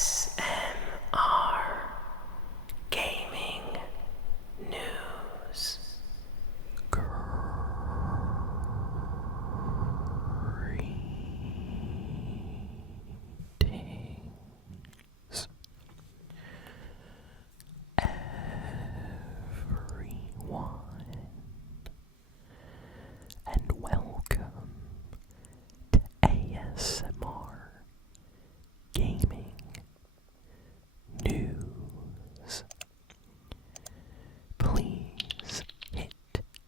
ASMR Gaming News. Greetings, everyone, and welcome to ASMR Gaming News. Please hit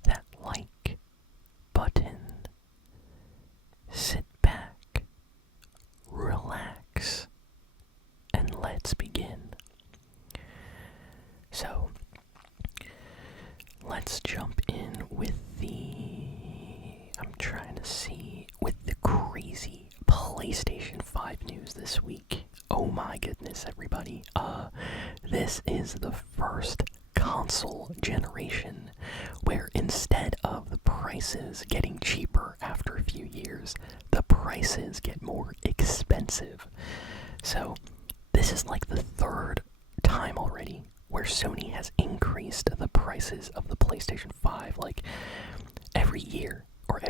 that like button. Sit back, relax, and let's begin. So, let's jump in with the crazy PlayStation 5 news this week. Oh my goodness, everybody. This is the first console generation where instead of the prices getting cheaper after a few years, the prices get more expensive. So, this is like the third time already where Sony has increased the prices of the PlayStation 5, like every year or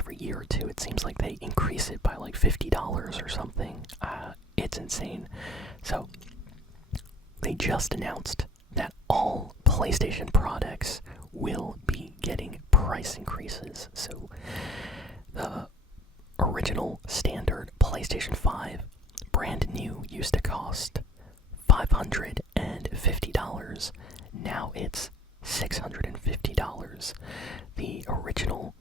two. It seems like they increase it by like $50 or something. It's insane. So they just announced that all PlayStation products will be getting price increases. So the original standard PlayStation 5 brand new used to cost $550. Now it's $650. The original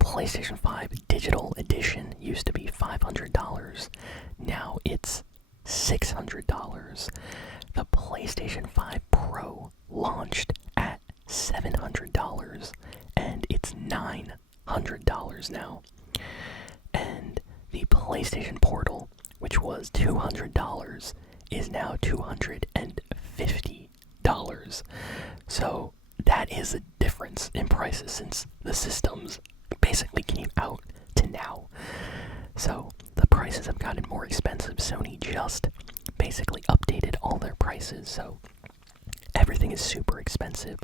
PlayStation 5 Digital Edition used to be $500. Now it's $600. The PlayStation 5 Pro launched at $700 and it's $900 now. And the PlayStation Portal, which was $200, is now $250. So that is a difference in prices since the systems basically came out to now. So the prices have gotten more expensive. Sony just basically updated all their prices, so everything is super expensive.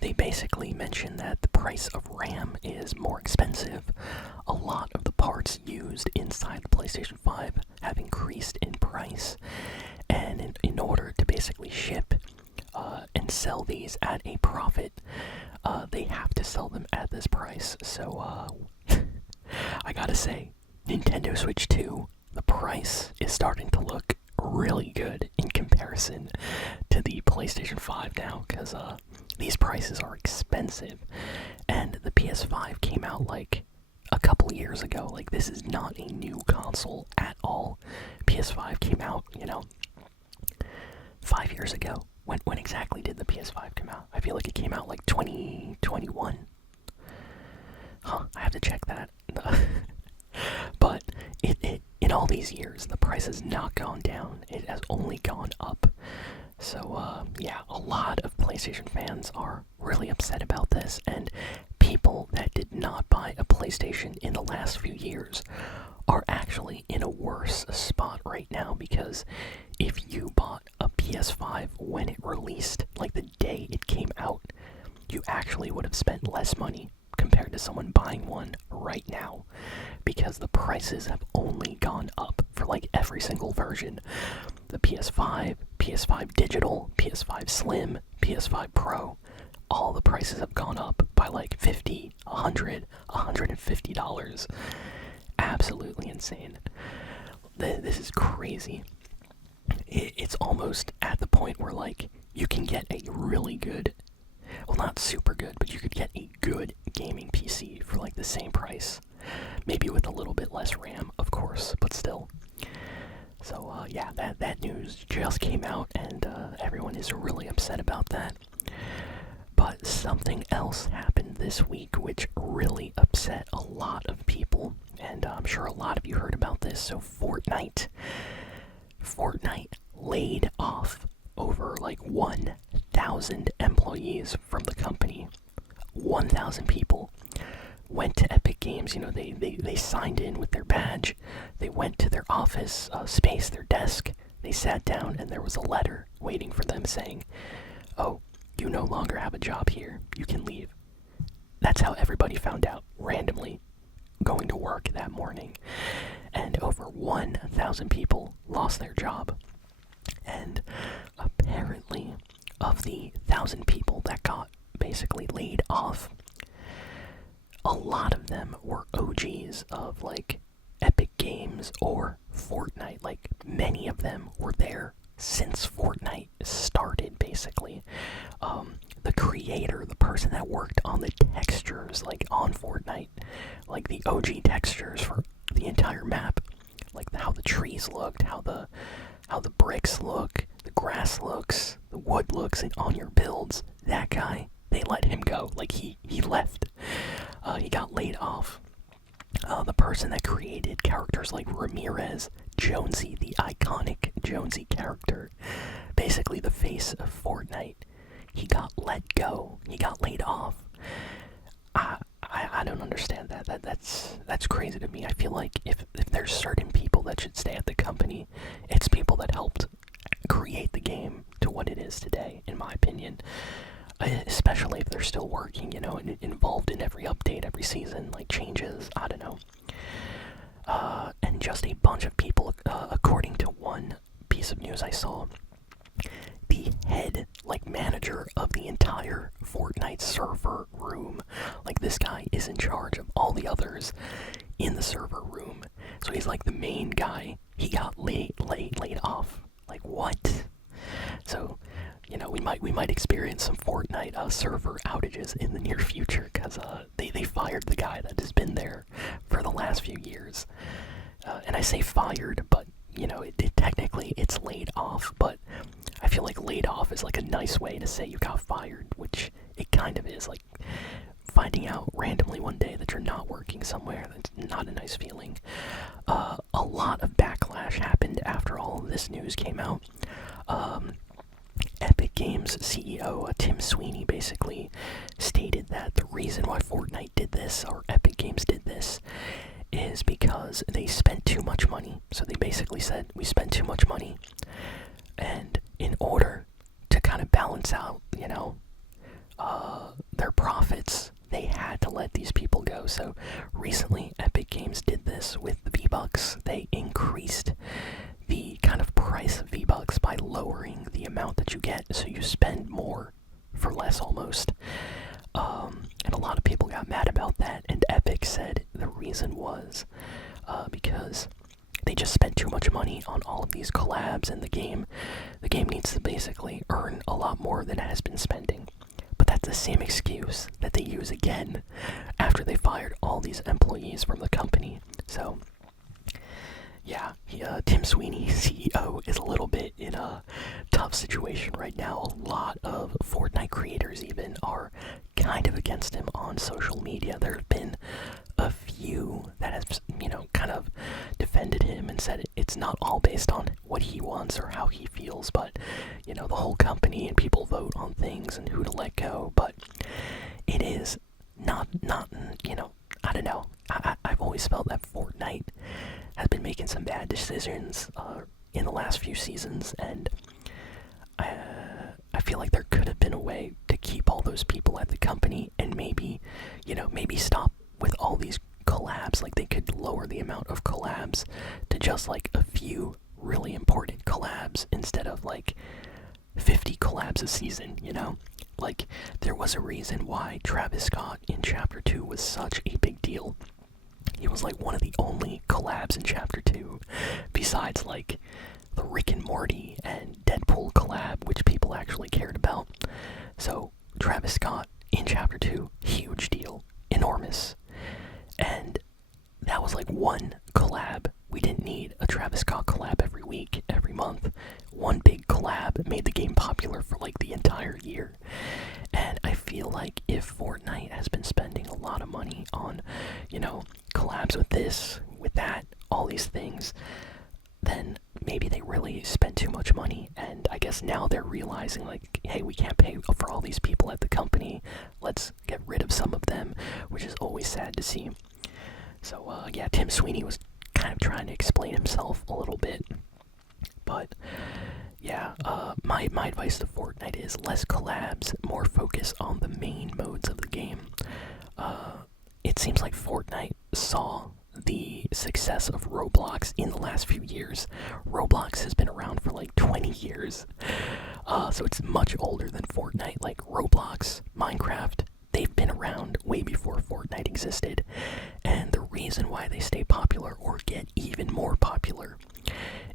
They basically mentioned that the price of RAM is more expensive. A lot of the parts used inside the PlayStation 5 have increased in price, and in order to basically ship and sell these at a profit, they have to sell them at this price. So I gotta say, Nintendo Switch 2, the price is starting to look really good in comparison to the PlayStation 5 now, because these prices are expensive. And the PS5 came out like a couple years ago. Like, this is not a new console at all. PS5 came out, 5 years ago. When exactly did the PS5 come out? I feel like it came out like 2021. Huh, I have to check that. But it in all these years, the price has not gone down. It has only gone up. So, yeah, a lot of PlayStation fans are really upset about this, and people that did not buy a PlayStation in the last few years are actually in a worse spot right now, because if you bought a PS5 when it released, like the day it came out, you actually would have spent less money compared to someone buying one right now, because the prices have only gone up for like every single version. The PS5, PS5 Digital, PS5 Slim, PS5 Pro, all the prices have gone up by like $50, $100, $150. Absolutely insane. This is crazy. It's almost at the point where like you can get a really good, well, not super good, but you could get a good gaming PC for like the same price. Maybe with a little bit less RAM, of course, but still. So yeah, that news just came out, and everyone is really upset about that. But something else happened this week which really upset a lot of people, and I'm sure a lot of you heard about this. So Fortnite laid off over like 1,000 employees from the company. 1,000 people went to Epic Games. They signed in with their badge. They went to their office space, their desk, They sat down and there was a letter waiting for them saying, "Oh, you no longer have a job here. You can leave." That's how everybody found out, randomly, going to work that morning. And over 1,000 people lost their job. And apparently, of the 1,000 people that got basically laid off, a lot of them were OGs of like Epic Games or Fortnite. Like, many of them were there since Fortnite started, basically. The creator, the person that worked on the textures, like on Fortnite, like the OG textures for the entire map, like how the trees looked, how the bricks look, the grass looks, the wood looks on your builds. That guy, they let him go. Like, he left. He got laid off. The person that created characters like Ramirez, Jonesy, the iconic Jonesy character, basically the face of Fortnite, he got let go. He got laid off. I don't understand that. That's crazy to me. I feel like if there's certain people that should stay at the company, it's people that helped create the game to what it is today, in my opinion. Especially if they're still working, and involved in every update, every season, like changes, I don't know. And just a bunch of people, according to one piece of news I saw, the head, like, manager of the entire Fortnite server room, like, this guy is in charge of all the others in the server room. So he's like the main guy. He got laid off. Like, what? So, we might experience some Fortnite server outages in the near future, because they fired the guy that has been there for the last few years. And I say fired, but technically it's laid off, but I feel like laid off is like a nice way to say you got fired, which it kind of is. Like, finding out randomly one day that you're not working somewhere, that's not a nice feeling. A lot of backlash happened after all of this news came out. Epic Games CEO Tim Sweeney basically stated that the reason why Fortnite did this, or Epic Games did this, is because they spent too much money. So they basically said, we spent too much money, and in order to kind of balance out, their profits, they had to let these people go. So recently, Epic Games did this with the V-Bucks. They increased the kind of price of V-Bucks by lowering the amount that you get, so you spend more for less, almost. And a lot of people got mad about that, and Epic said the reason was because they just spent too much money on all of these collabs, and the game needs to basically earn a lot more than it has been spending. But that's the same excuse that they use again after they fired all these employees from the company. So yeah, Tim Sweeney, CEO, is a little bit in a tough situation right now. A lot of Fortnite creators even are kind of against him on social media. There have been a few that have, kind of defended him and said it's not all based on what he wants or how he feels, but, the whole company and people vote on things and who to let go. But it is not, I don't know. I've always felt that Fortnite has been making some bad decisions in the last few seasons, and I feel like there could have been a way to keep all those people at the company and maybe stop with all these collabs. Like, they could lower the amount of collabs to just like a few really important collabs instead of like 50 collabs a season, Like, there was a reason why Travis Scott in Chapter 2 was such a big deal. He was like one of the only collabs in Chapter 2, besides like the Rick and Morty and Deadpool collab, which people actually cared about. So Travis Scott in Chapter 2, huge deal, enormous. And that was like one collab. We didn't need a Travis Scott collab every week, every month. One big collab made the game popular for like the entire year. And I feel like if Fortnite has been spending a lot of money on, collabs with this, with that, all these things, then maybe they really spent too much money, and I guess now they're realizing, like, hey, we can't pay for all these people at the company, let's get rid of some of them, which is always sad to see. So, yeah, Tim Sweeney was kind of trying to explain himself a little bit, but my advice to Fortnite is less collabs, more focus on the main modes of the game. It seems like Fortnite saw the success of Roblox in the last few years. Roblox has been around for like 20 years, so it's much older than Fortnite. Like Roblox, Minecraft, they've been around way before Fortnite existed, and the reason why they stay popular or get even more popular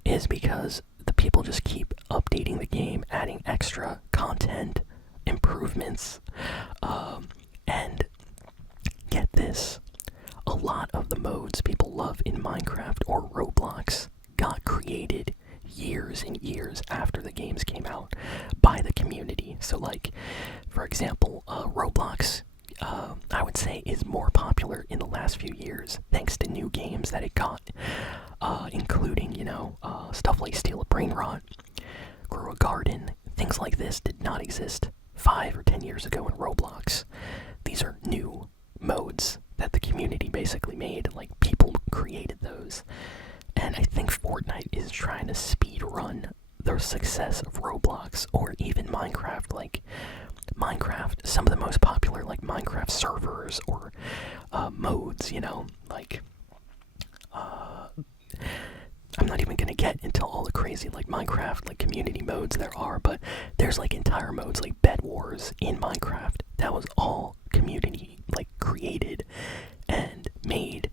is because the people just keep updating the game, adding extra content, improvements, and get this, a lot of the modes people love in Minecraft or Roblox got created years and years after the games came out by the community. So like, for example, Roblox, I would say is more popular in the last few years thanks to new games that it got, including, stuff like Steal a Brain Rot, Grow a Garden. Things like this did not exist 5 or 10 years ago in Roblox. These are new modes that the community basically made, like people created those. And I think Fortnite is trying to speed run the success of Roblox or even Minecraft. Like Minecraft, some of the most popular like Minecraft servers or modes, like I'm not even gonna get into all the crazy like Minecraft like community modes there are, but there's like entire modes like Bed Wars in Minecraft that was all community like created and made,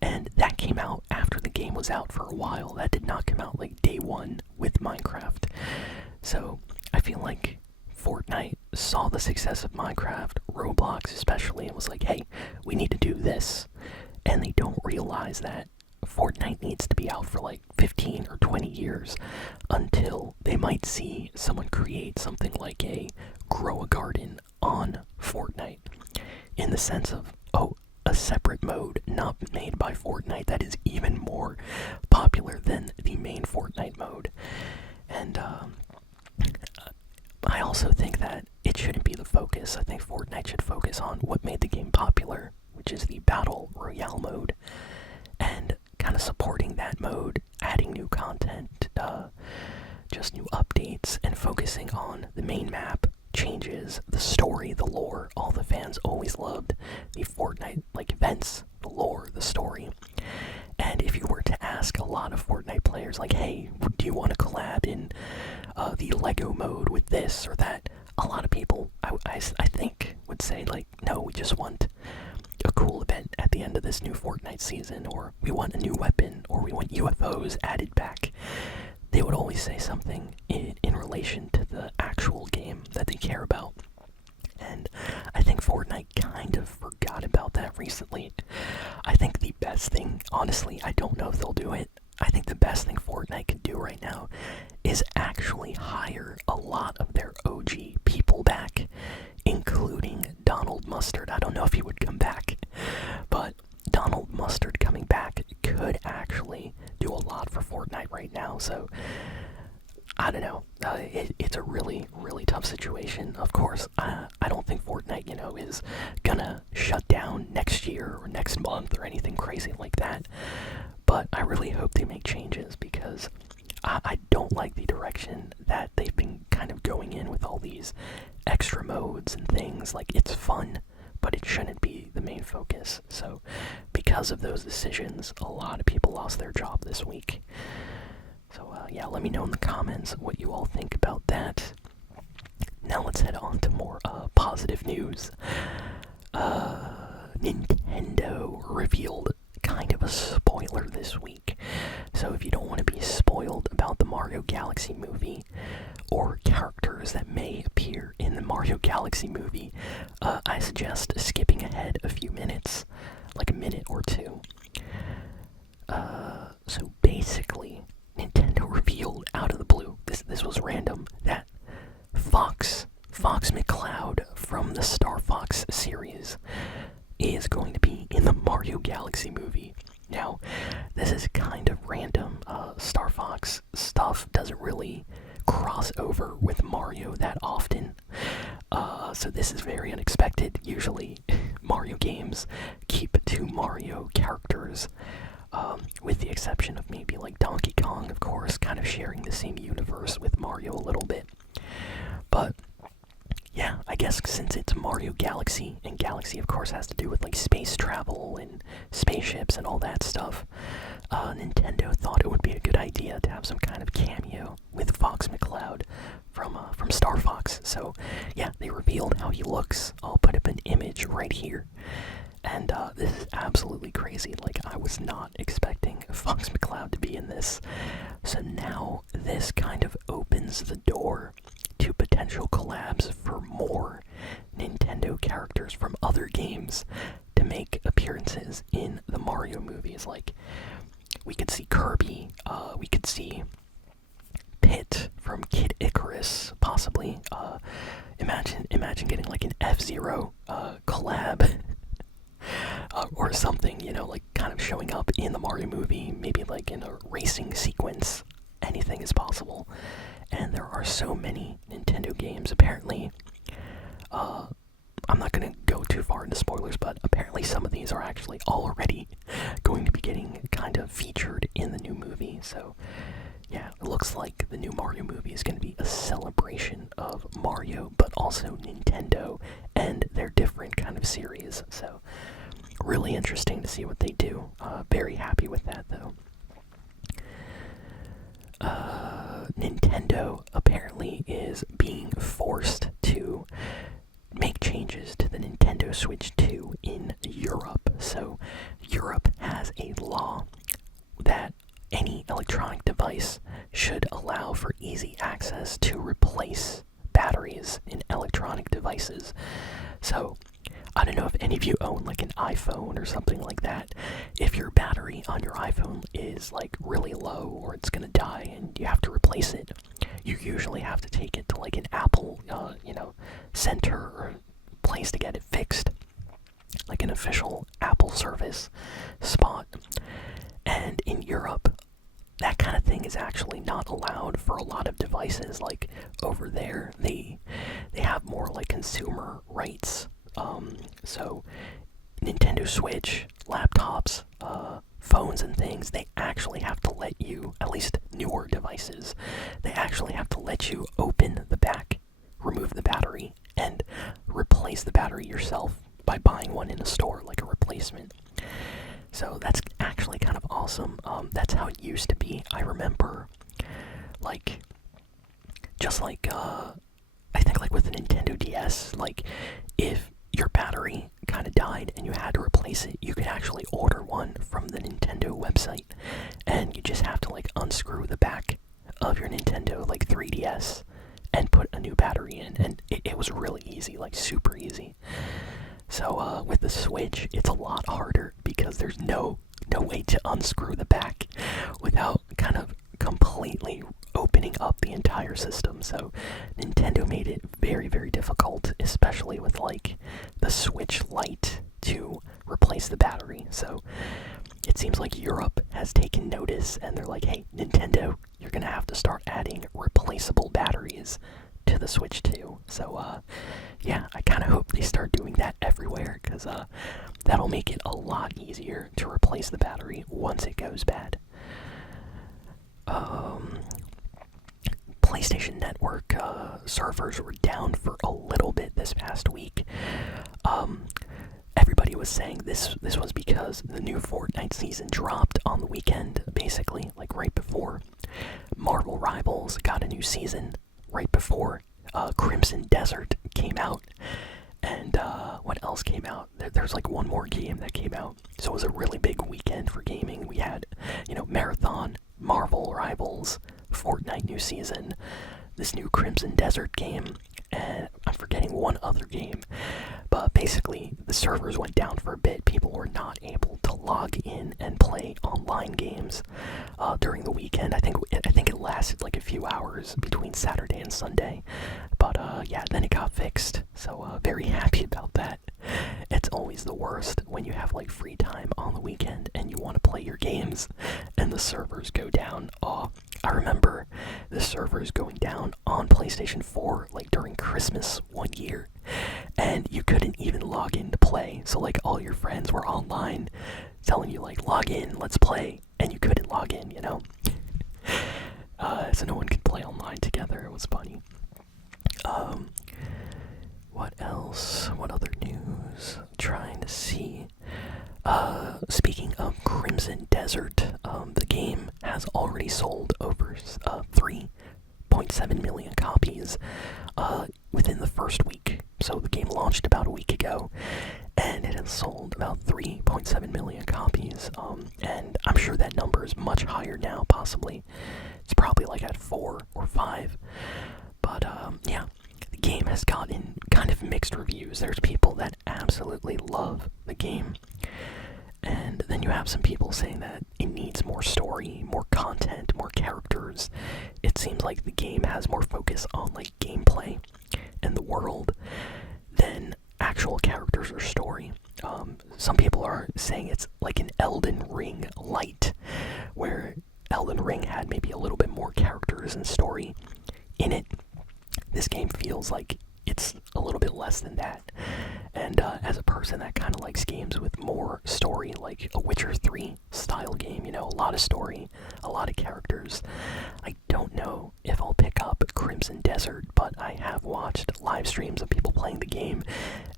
and that came out after the game was out for a while. That did not come out like day one with Minecraft. So I feel like Fortnite saw the success of Minecraft, Roblox especially, and was like, hey, we need to do this. And they don't realize that Fortnite needs to be out for like 15 or 20 years until they might see someone create something like a Grow a Garden on Fortnite. In the sense of, a separate mode not made by Fortnite that is even more popular than the main Fortnite mode. And I also think that it shouldn't be the focus. I think Fortnite should focus on what made the game popular, which is the Battle Royale mode, and kind of supporting that mode, adding new content, just new updates, and focusing on the main map, changes, the story, the lore. All the fans always loved the Fortnite like events, the lore, the story. And if you were to ask a lot of Fortnite players like, hey, do you want to collab in the Lego mode with this or that, a lot of people I think would say like, no, we just want a cool event at the end of this new Fortnite season, or we want a new weapon, or we want UFOs added back. They would always say something in relation to the actual game that they care about. And I think Fortnite kind of forgot about that recently. I think the best thing, honestly, I don't know if they'll do it, I think the best thing Fortnite could do right now is actually hire a lot of their OG people back, including Donald Mustard. I don't know if he would come back, but Donald Mustard coming back could actually do a lot for Fortnite right now. So I don't know. It's a really, really tough situation. Of course, I don't think Fortnite, is gonna shut down next year or next month or anything crazy like that. But I really hope they make changes, because I don't like the direction that they've been kind of going in with all these extra modes and things. Like, it's fun, but it shouldn't be the main focus. So because of those decisions, a lot of people lost their job this week. So yeah, let me know in the comments what you all think about that. Now let's head on to more positive news. Nintendo revealed kind of a spoiler this week. So if you don't want to be spoiled about the Mario Galaxy movie or characters that may appear in the Mario Galaxy movie, I suggest skipping ahead a few minutes, like a minute or two. So basically, Nintendo revealed out of the blue, this was random, that Fox McCloud from the Star Fox series is going to be in the Mario Galaxy movie. Now, this is kind of random. Star Fox stuff doesn't really cross over with Mario that often. So this is very unexpected. Usually, Mario games keep to Mario characters, with the exception of maybe like Donkey Kong, of course, kind of sharing the same universe with Mario a little bit. Mario Galaxy, and Galaxy of course has to do with like space travel and spaceships and all that stuff. Nintendo thought it would be a good idea to have some kind of cameo with Fox McCloud from Star Fox. So yeah, they revealed how he looks. I'll put up an image right here. And this is absolutely crazy. Like, I was not expecting Fox McCloud to be in this. So now this kind of opens the door to potential collabs for more Nintendo characters from other games to make appearances in the Mario movies. Like, we could see Kirby, we could see Pit from Kid Icarus, possibly. Imagine getting like an F-Zero collab. Or something, you know, like kind of showing up in the Mario movie, maybe like in a racing sequence. Anything is possible. And there are so many Nintendo games. Apparently, I'm not going to go too far into spoilers, but apparently some of these are actually already going to be getting kind of featured in the new movie. So, yeah, it looks like the new Mario movie is going to be a celebration of Mario, but also Nintendo and their different kind of series. So, really interesting to see what they do. Very happy with that, though. Nintendo apparently is being forced to make changes to the Nintendo Switch 2 in Europe. So, Europe has a law that any electronic device should allow for easy access to replace batteries in electronic devices. So, I don't know if any of you own like an iPhone or something like that. If your battery on your iPhone is like really low or it's gonna die and you have to replace it, you usually have to take it to like an Apple, center or place to get it fixed, like an official Apple service spot. And in Europe, that kind of thing is actually not allowed for a lot of devices. Like over there, they have more like consumer rights. So Nintendo Switch, laptops, phones and things, they actually have to let you, at least newer devices, they actually have to let you open the back, remove the battery, and replace the battery yourself by buying one in a store, like a replacement. So that's actually kind of awesome. That's how it used to be. I remember, like, just like, I think like with the Nintendo DS, like, if your battery kind of died and you had to replace it, you could actually order one from the Nintendo website, and you just have to like unscrew the back of your Nintendo like 3DS and put a new battery in, and it was really easy, like super easy. So with the Switch, it's a lot harder because there's no way to unscrew the back without kind of completely opening up the entire system. So Nintendo made it very, very difficult, especially with like the Switch Lite to replace the battery. So it seems like Europe has taken notice and they're like, hey, Nintendo, you're gonna have to start adding replaceable batteries to the Switch 2. So yeah, I kind of hope they start doing that everywhere, because that'll make it a lot easier to replace the battery once it goes bad. PlayStation Network servers were down for a little bit this past week. Everybody was saying this was because the new Fortnite season dropped on the weekend, basically, like right before Marvel Rivals got a new season, right before Crimson Desert came out, and what else came out? There's like one more game that came out, so it was a really big weekend for gaming. We had, Marathon, Marvel Rivals, Fortnite new season, this new Crimson Desert game, and I'm forgetting one other game. But basically, the servers went down for a bit. People were not able to log in and play online games during the weekend. I think it lasted like a few hours between Saturday and Sunday. But yeah, then it got fixed. So very happy about that. It's always the worst when you have like free time on the weekend and you want to play your games and the servers go down. I remember the servers going down on PlayStation 4 like during Christmas one year, and you couldn't even log in to play. So like all your friends were online telling you like, log in, let's play, and you couldn't log in, so no one could play online together. It was funny. What else? else? What other news? Trying to see. Speaking of Crimson Desert, the game has already sold over 3.7 million copies within the first week. So the game launched about a week ago, and it has sold about 3.7 million copies. And I'm sure that number is much higher now, possibly. It's probably like at 4 or 5. But yeah, the game has gotten kind of mixed reviews. There's people that absolutely love the game, and then you have some people saying that it needs more story, more content, more characters. It seems like the game has more focus on like gameplay and the world than actual characters or story. Some people are saying it's like an Elden Ring light, where Elden Ring had maybe a little bit more characters and story in it. This game feels like it's a little bit less than that. And as a person that kind of likes games with more story, like a Witcher 3 style game, you know, a lot of story, a lot of characters, I don't know if I'll pick up Crimson Desert, but I have watched live streams of people playing the game,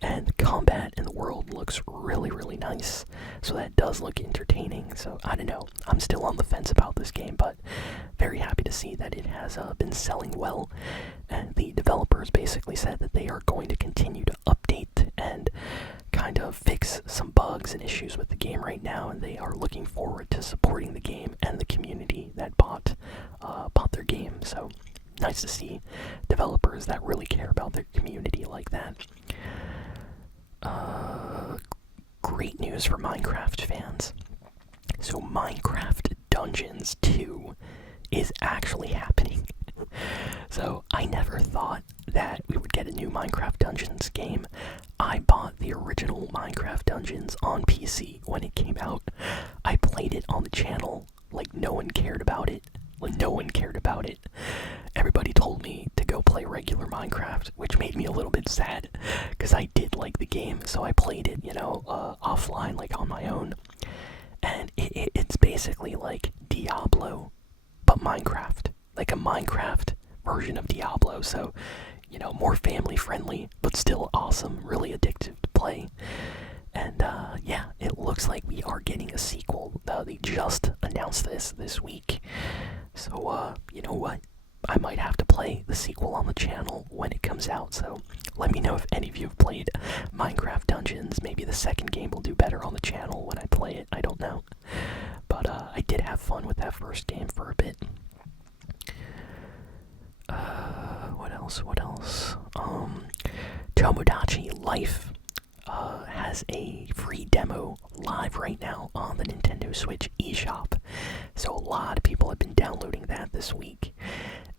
and the combat in the world looks really, really nice. So that does look entertaining. So I don't know, I'm still on the fence about this game, but very happy to see that it has been selling well. And the developers basically said that they are going to continue to update and kind of fix some bugs and issues with the game right now, and they are looking forward to supporting the game and the community that bought their game. So nice to see developers that really care about their community like that. Great news for Minecraft fans. So Minecraft Dungeons 2 is actually happening. So I never thought that we would get a new Minecraft Dungeons game. I bought the original Minecraft Dungeons on PC when it came out. I played it on the channel like no one cared about it. Everybody told me to go play regular Minecraft, which made me a little bit sad because I did like the game. So I played it, you know, offline, like on my own. And it's basically like Diablo, but Minecraft. Like a Minecraft version of Diablo, so, you know, more family friendly, but still awesome, really addictive to play. And yeah, it looks like we are getting a sequel. They just announced this week. So, you know what? I might have to play the sequel on the channel when it comes out, so let me know if any of you have played Minecraft Dungeons. Maybe the second game will do better on the channel when I play it, I don't know. But I did have fun with that first game for a bit. What else? Tomodachi Life has a free demo live right now on the Nintendo Switch eShop. So a lot of people have been downloading that this week.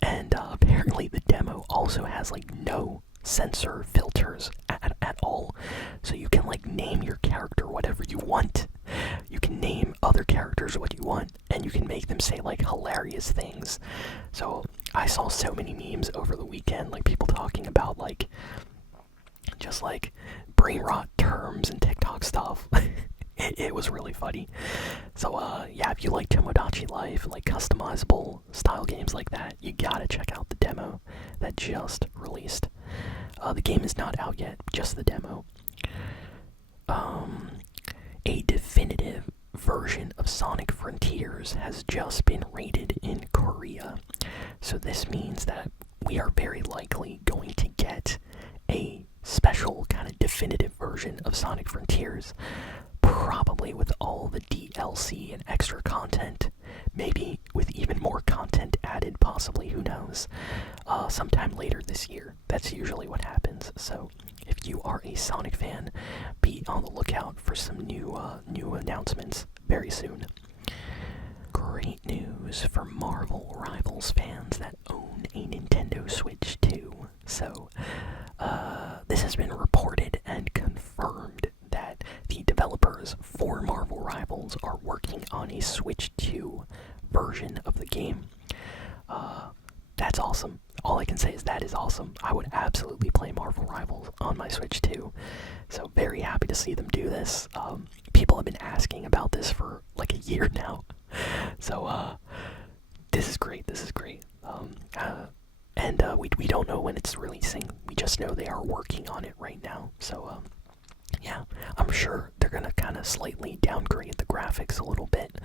And apparently the demo also has like no censor filters at all. So you can like name your character whatever you want. You can name other characters what you want, and you can make them say like hilarious things. So I saw so many memes over the weekend, like people talking about like just like brain rot terms and TikTok stuff. It was really funny. So yeah, if you like Tomodachi Life, like customizable style games like that, you gotta check out the demo that just released. The game is not out yet, just the demo. A definitive version of Sonic Frontiers has just been rated in Korea. So this means that we are very likely going to get a special kind of definitive version of Sonic Frontiers, probably with all the DLC and extra content, maybe with even more content added, possibly, who knows, sometime later this year. That's usually what happens. So if you are a Sonic fan, be on the lookout for some new announcements very soon. Great news for Marvel Rivals fans that own a Nintendo Switch 2. So, this has been reported and confirmed that the developers for Marvel Rivals are working on a Switch 2 version of the game. That's awesome. All I can say is that is awesome. I would absolutely play Marvel Rivals on my Switch 2. So very happy to see them do this. People have been asking about this for like a year now. So this is great. and we don't know when it's releasing. We just know they are working on it right now. So yeah, I'm sure they're gonna kind of slightly downgrade the graphics a little bit,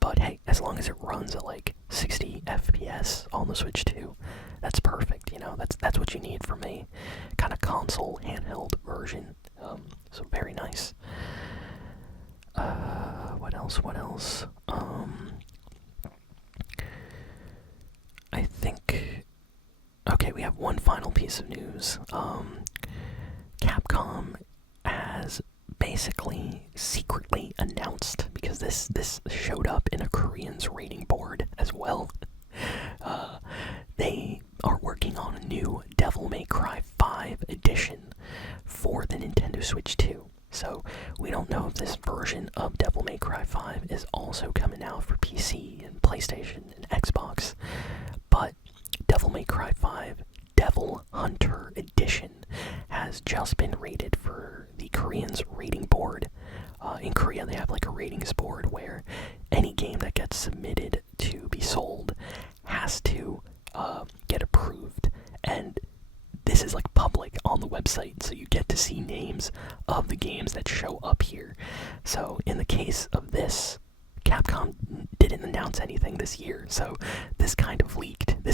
but hey, as long as it runs at like 60 FPS on the Switch 2, that's perfect. You know, that's what you need from a kind of console handheld version. So very nice. What else? What else? I think. Okay, we have one final piece of news. Capcom has basically secretly announced, because this showed up in a Korean's rating board as well. They are working on a new Devil May Cry 5 edition for the Nintendo Switch 2. So we don't know if this version of Devil May Cry 5 is also coming out for PC and PlayStation and Xbox, but Devil May Cry 5 Devil Hunter Edition has just been rated for the Koreans rating board. In Korea, they have like a ratings board where any game that gets submitted to be sold has to get approved, and this is like public on the website, so you get to see names of the games that show up here. So in the case of this, Capcom didn't announce anything this year, so this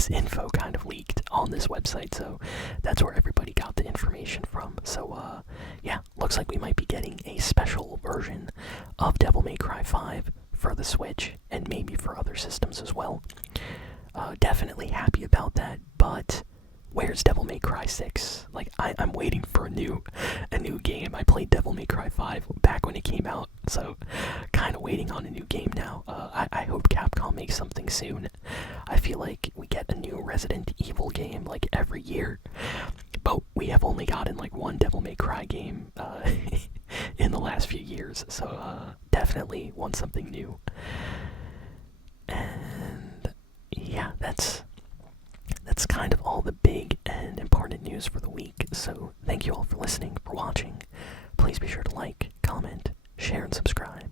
info kind of leaked on this website, so that's where everybody got the information from. So yeah, looks like we might be getting a special version of Devil May Cry 5 for the Switch, and maybe for other systems as well. Definitely happy about that, but where's Devil May Cry 6? Like, I'm waiting for a new game. I played Devil May Cry 5 back when it came out, so kind of waiting on a new game now. I hope Capcom makes something soon. I feel like we get a new Resident Evil game like every year, but we have only gotten like one Devil May Cry game in the last few years, so definitely want something new. And yeah, that's kind of all the big and important news for the week. So thank you all for listening, for watching. Please be sure to like, comment, share, and subscribe.